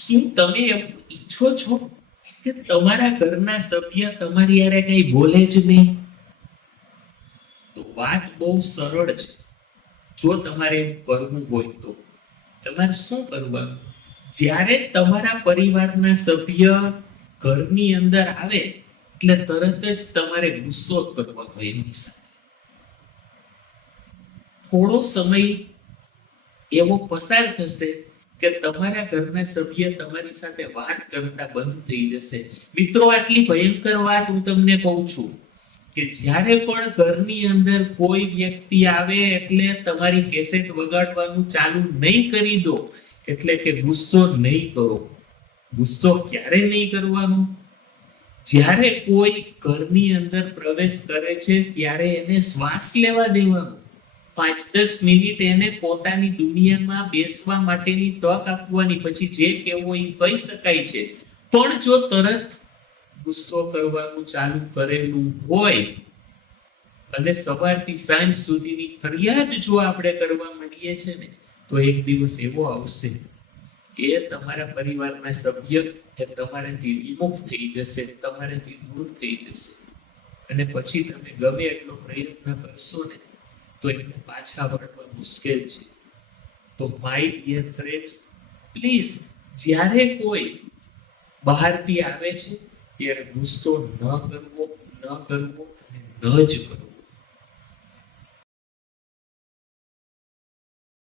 શું તમે એવું ઈચ્છો છો કે તમારા ઘરના સભ્ય તમારી યારે કઈ બોલે જ નહીં? તો વાત બહુ સરળ છે. જો તમારે એવું કરવું હોય તો તમારે શું કરવાનું? જ્યારે તમારા પરિવારના સભ્ય ઘરની અંદર આવે એટલે તરત જ તમારે ગુસ્સો કરવાનો એમની સાથે. થોડો સમય એવો પસાર થશે કે તમારા ઘરના સભ્ય તમારી સાથે વાત કરતા બંધ થઈ જશે. મિત્રો, આટલી ભયંકર વાત હું તમને કહું છું કે જ્યારે પણ ઘરની અંદર કોઈ વ્યક્તિ આવે એટલે તમારી કેસેટ વગાડવાનું ચાલુ નહીં કરી દો. એટલે કે ગુસ્સો નહીં કરો. ગુસ્સો ક્યારે નહીં કરવાનો? જ્યારે કોઈ ઘરની અંદર પ્રવેશ કરે છે ત્યારે એને શ્વાસ લેવા દેવાનો. 5-10 મિનિટ એને પોતાની દુનિયામાં બેસવા માટેની તક આપવાની. પછી જે કહેવું એ કહી શકાય છે. પણ જો તરત ગુસ્સો કરવાનું ચાલુ કરેલું હોય અને સવારથી સાંજ સુધીની ફરિયાદ જો આપણે કરવા માંડીએ છે ને, તો એક દિવસ એવો આવશે કે તમારા પરિવારના સભ્ય એ તમારાથી વિમુખ થઈ જશે, તમારાથી દૂર થઈ જશે. અને પછી તમે ગમે એટલો પ્રયત્ન કરશો ને તો એમને પાછા વળવા મુશ્કેલ છે. તો માય ડિયર ફ્રેન્ડ્સ, પ્લીઝ જ્યારે કોઈ બહારથી આવે છે ત્યારે ગુસ્સો ન કરવો અને ન જ કરવો.